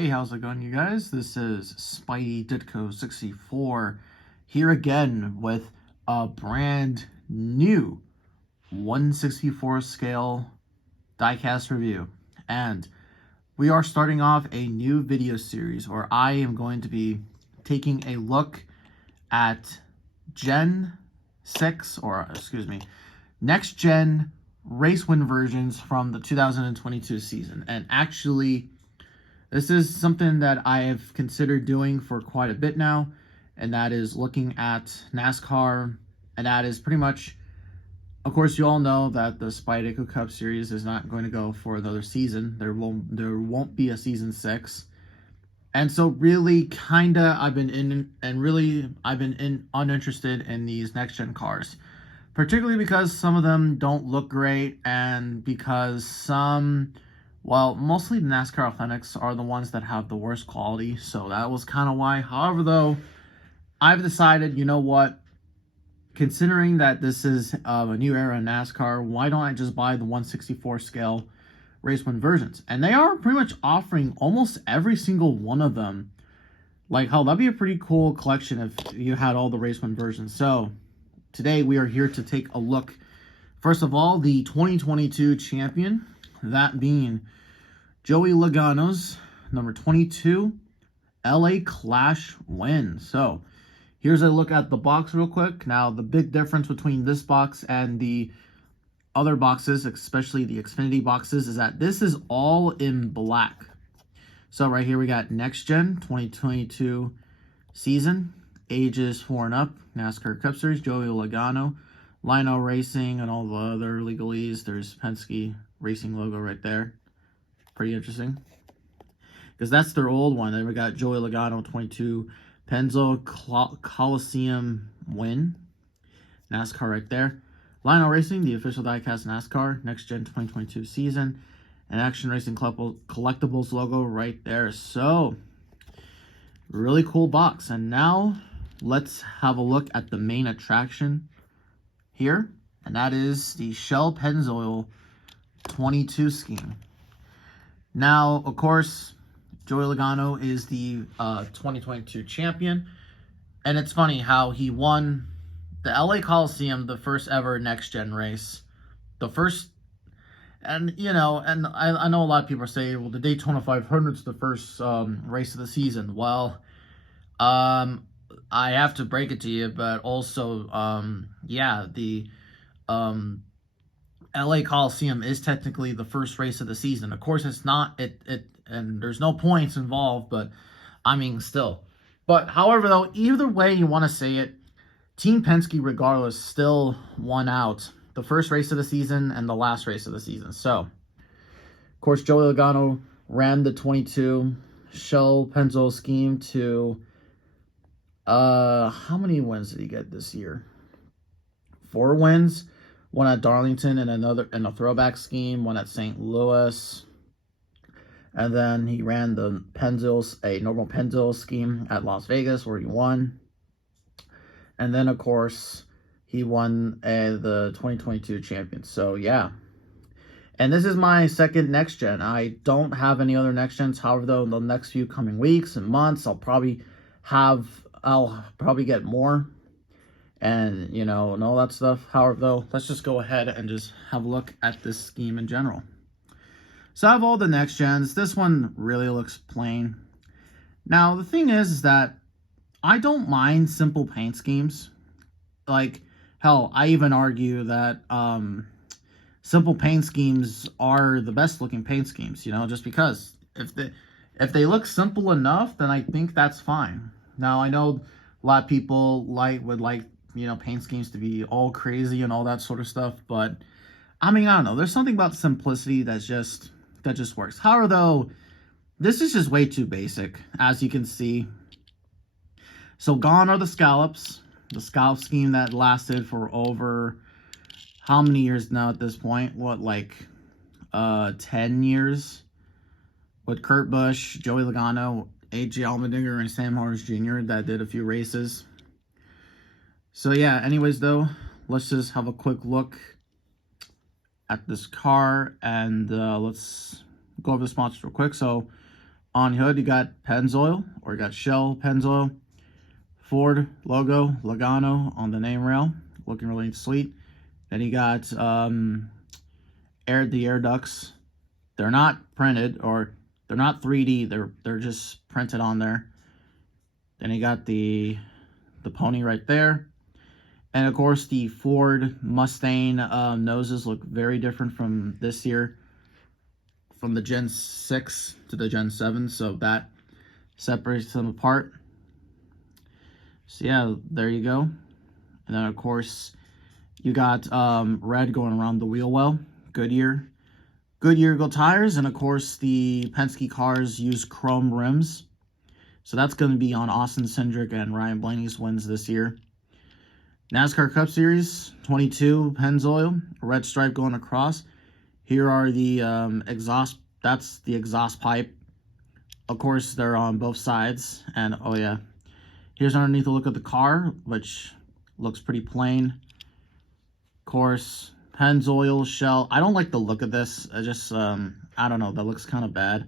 Hey, how's it going, you guys? This is Spidey Ditko 64 here again with a brand new 1/64 scale diecast review. And we are starting off a new video series where I am going to be taking a look at next gen race win versions from the 2022 season. And actually, this is something that I have considered doing for quite a bit now, and that is looking at NASCAR, and that is pretty much, of course, you all know that the Spidey Cup series is not going to go for another season. There won't be a season 6. And so really I've been uninterested in these next gen cars, particularly because some of them don't look great, and because mostly the NASCAR Authentics are the ones that have the worst quality, so that was kind of why. However, though, I've decided, you know what, considering that this is a new era in NASCAR, why don't I just buy the 1/64 scale race win versions? And they are pretty much offering almost every single one of them. Like, hell, that'd be a pretty cool collection if you had all the race win versions. So today we are here to take a look, first of all, the 2022 champion, that being Joey Logano's number 22 LA Clash win. So here's a look at the box real quick. Now, the big difference between this box and the other boxes, especially the Xfinity boxes, is that this is all in black. So right here we got next gen 2022 season, ages 4 and up, NASCAR Cup Series, Joey Logano, Lino Racing, and all the other legalese. There's Penske Racing logo right there. Pretty interesting, because that's their old one. Then we got Joey Logano 22 Penzo Coliseum win, NASCAR right there. Lino Racing, the official diecast NASCAR next gen 2022 season, and Action Racing Collectibles logo right there. So really cool box. And now let's have a look at the main attraction here, and that is the Shell Pennzoil 22 scheme. Now, of course, Joey Logano is the 2022 champion, and it's funny how he won the LA Coliseum, the first ever next gen race, and I know a lot of people say, well, the Daytona 500 is the first race of the season. Well, I have to break it to you, but also, the LA Coliseum is technically the first race of the season. Of course, it's not, and there's no points involved, but I mean, still. But however, though, either way you want to say it, Team Penske, regardless, still won out the first race of the season and the last race of the season. So, of course, Joey Logano ran the 22 Shell Pennzoil scheme to, how many wins did he get this year? 4 wins. One at Darlington and another in a throwback scheme, one at St. Louis. And then he ran the a normal Pennzoil scheme at Las Vegas, where he won. And then, of course, he won the 2022 champion. So, yeah. And this is my second next gen. I don't have any other next gens. However, though, in the next few coming weeks and months, I'll probably get more, and and all that stuff. However, though, let's just go ahead and just have a look at this scheme in general. So I have all the next gens. This one really looks plain. Now, the thing is that I don't mind simple paint schemes. Like, hell, I even argue that simple paint schemes are the best looking paint schemes, just because if they look simple enough, then I think that's fine. Now, I know a lot of people would like paint schemes to be all crazy and all that sort of stuff, but I mean, I don't know. There's something about simplicity that just works. However, though, this is just way too basic, as you can see. So gone are the scallops. The scallop scheme that lasted for over how many years now at this point? What, like 10 years? With Kurt Busch, Joey Logano, A.J. Allmendinger, and Sam Morris Jr. that did a few races. So yeah, anyways, though, let's just have a quick look at this car, and let's go over the sponsors real quick. So On hood, you got Pennzoil, or you got Shell Pennzoil. Ford logo, Logano on the name rail, looking really sweet. Then you got the air ducts. They're not printed, or they're not 3D. They're just printed on there. Then you got the pony right there. And of course, the Ford Mustang noses look very different from this year, from the Gen 6 to the Gen 7. So that separates them apart. So yeah, there you go. And then of course, you got red going around the wheel well. Goodyear go tires. And of course, the Penske cars use chrome rims. So that's going to be on Austin Cindric and Ryan Blaney's wins this year. NASCAR Cup Series 22 Pennzoil, a red stripe going across. Here are the exhaust. That's the exhaust pipe. Of course, they're on both sides. And oh yeah, here's underneath a look at the car, which looks pretty plain. Of course, Pennzoil shell. I don't like the look of this. I just I don't know. That looks kind of bad.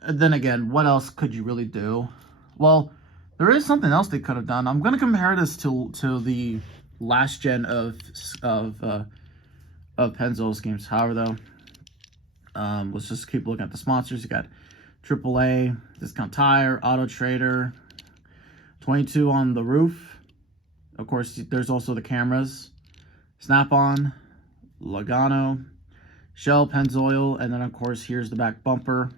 And then again, what else could you really do? Well, there is something else they could have done. I'm gonna compare this to the last gen of Pennzoil's games. However, though, let's just keep looking at the sponsors. You got AAA, Discount Tire, Auto Trader, 22 on the roof. Of course, there's also the cameras. Snap-on, Logano, Shell, Pennzoil, and then of course here's the back bumper.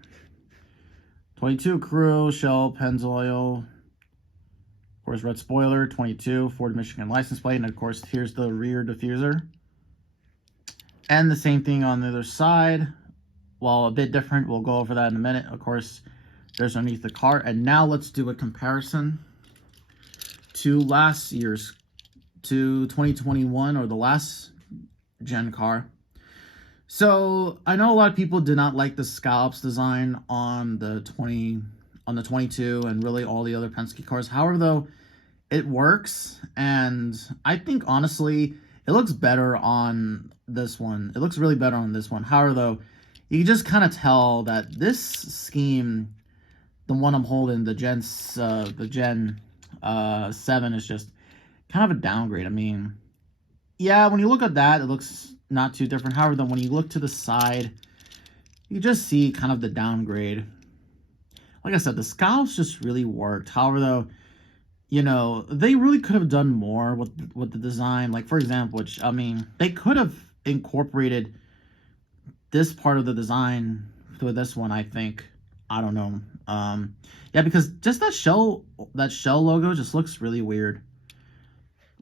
22 Crew, Shell, Pennzoil. Of course, red spoiler, 22, Ford Michigan license plate, and of course, here's the rear diffuser. And the same thing on the other side. Well, a bit different. We'll go over that in a minute. Of course, there's underneath the car. And now let's do a comparison to last year's, to 2021, or the last gen car. So I know a lot of people did not like the scallops design on the 22 and really all the other Penske cars. However, though, it works, and I think honestly it looks better on this one. It looks really better on this one. However, though, you can just kind of tell that this scheme, the one I'm holding, the Gen 7, is just kind of a downgrade. I mean, yeah, when you look at that, it looks not too different. However, then when you look to the side, you just see kind of the downgrade. Like I said, the scallops just really worked. However, though, you know, they really could have done more with the design. Like, for example, which, I mean, they could have incorporated this part of the design to this one, I think. I don't know. Yeah, because just that shell logo just looks really weird.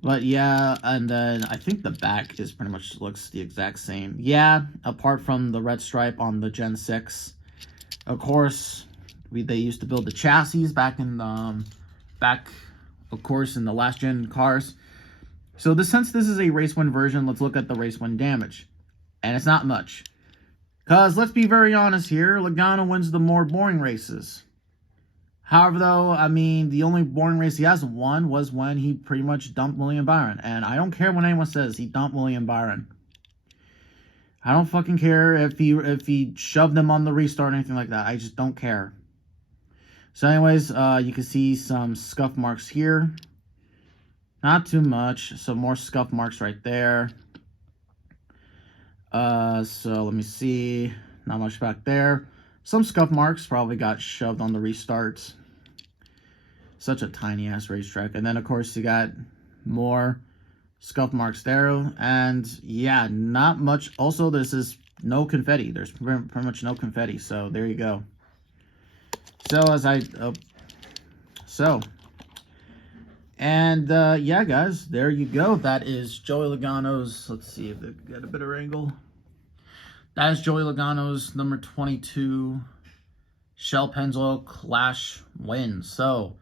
But yeah, and then I think the back is pretty much looks the exact same. Yeah, apart from the red stripe on the Gen 6. Of course, they used to build the chassis back in of course, in the last gen cars. So since this is a race win version, let's look at the race win damage. And it's not much. Because let's be very honest here, Logano wins the more boring races. However, though, I mean, the only boring race he hasn't won was when he pretty much dumped William Byron. And I don't care what anyone says, he dumped William Byron. I don't fucking care if he shoved him on the restart or anything like that. I just don't care. So anyways, you can see some scuff marks here. Not too much. So more scuff marks right there. So let me see. Not much back there. Some scuff marks probably got shoved on the restarts. Such a tiny ass racetrack. And then of course you got more scuff marks there. And yeah, not much. Also, this is no confetti. There's pretty much no confetti. So there you go. So yeah, guys, there you go. That is Joey Logano's. Let's see if they get a better angle. That is Joey Logano's number 22 Shell Pennzoil Clash win. So,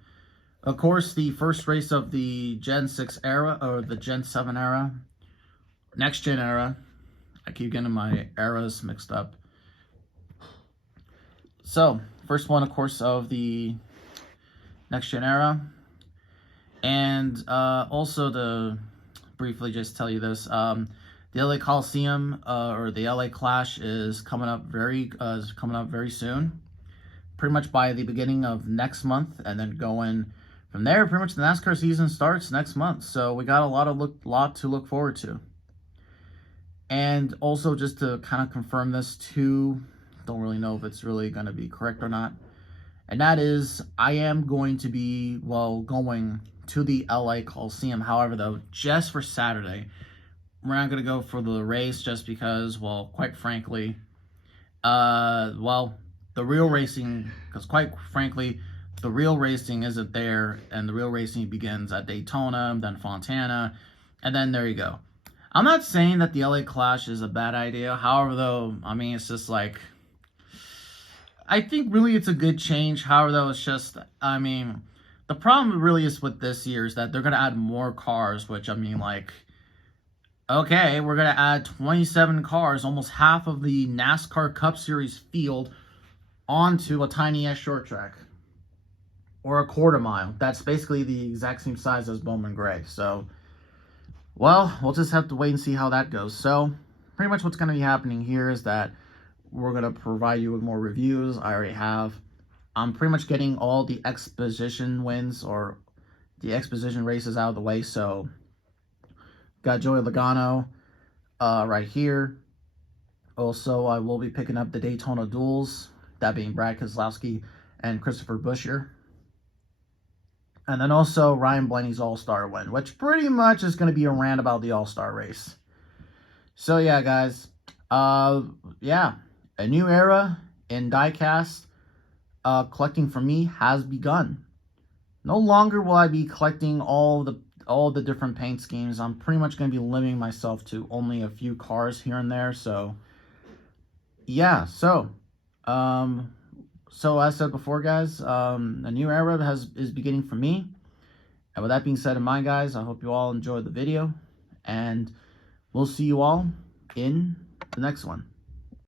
of course, the first race of the Gen 6 era, or the Gen 7 era, next gen era. I keep getting my eras mixed up. So, first one, of course, of the next gen era. And also to briefly just tell you this, the LA Coliseum or the LA Clash is coming up very soon. pretty much by the beginning of next month, and then going from there. Pretty much the NASCAR season starts next month, so we got a lot to look forward to. And also, just to kind of confirm this too, don't really know if it's really going to be correct or not, and that is, I am going to be, well, going to the LA Coliseum. However, though, just for Saturday. We're not going to go for the race just because, well, quite frankly, well, the real racing, because quite frankly, the real racing isn't there, and the real racing begins at Daytona, then Fontana, and then there you go. I'm not saying that the LA Clash is a bad idea. However, though, I mean, it's just like, I think really it's a good change. However, though, it's just, I mean, the problem really is with this year is that they're going to add more cars, which, I mean, like, okay, we're going to add 27 cars, almost half of the NASCAR Cup Series field, onto a tiny-ass short track. Or a quarter mile. That's basically the exact same size as Bowman Gray. So, well, we'll just have to wait and see how that goes. So, pretty much what's going to be happening here is that we're going to provide you with more reviews. I already have. I'm pretty much getting all the exposition wins, or the exposition races out of the way. So, got Joey Logano right here. Also, I will be picking up the Daytona duels, that being Brad Keselowski and Christopher Buescher. And then also Ryan Blaney's All-Star win, which pretty much is going to be a rant about the All-Star race. So yeah, guys. Yeah, a new era in Diecast collecting for me has begun. No longer will I be collecting all the different paint schemes. I'm pretty much going to be limiting myself to only a few cars here and there. So yeah, so as I said before, guys, a new era is beginning for me. And with that being said in mind, guys, I hope you all enjoyed the video, and we'll see you all in the next one.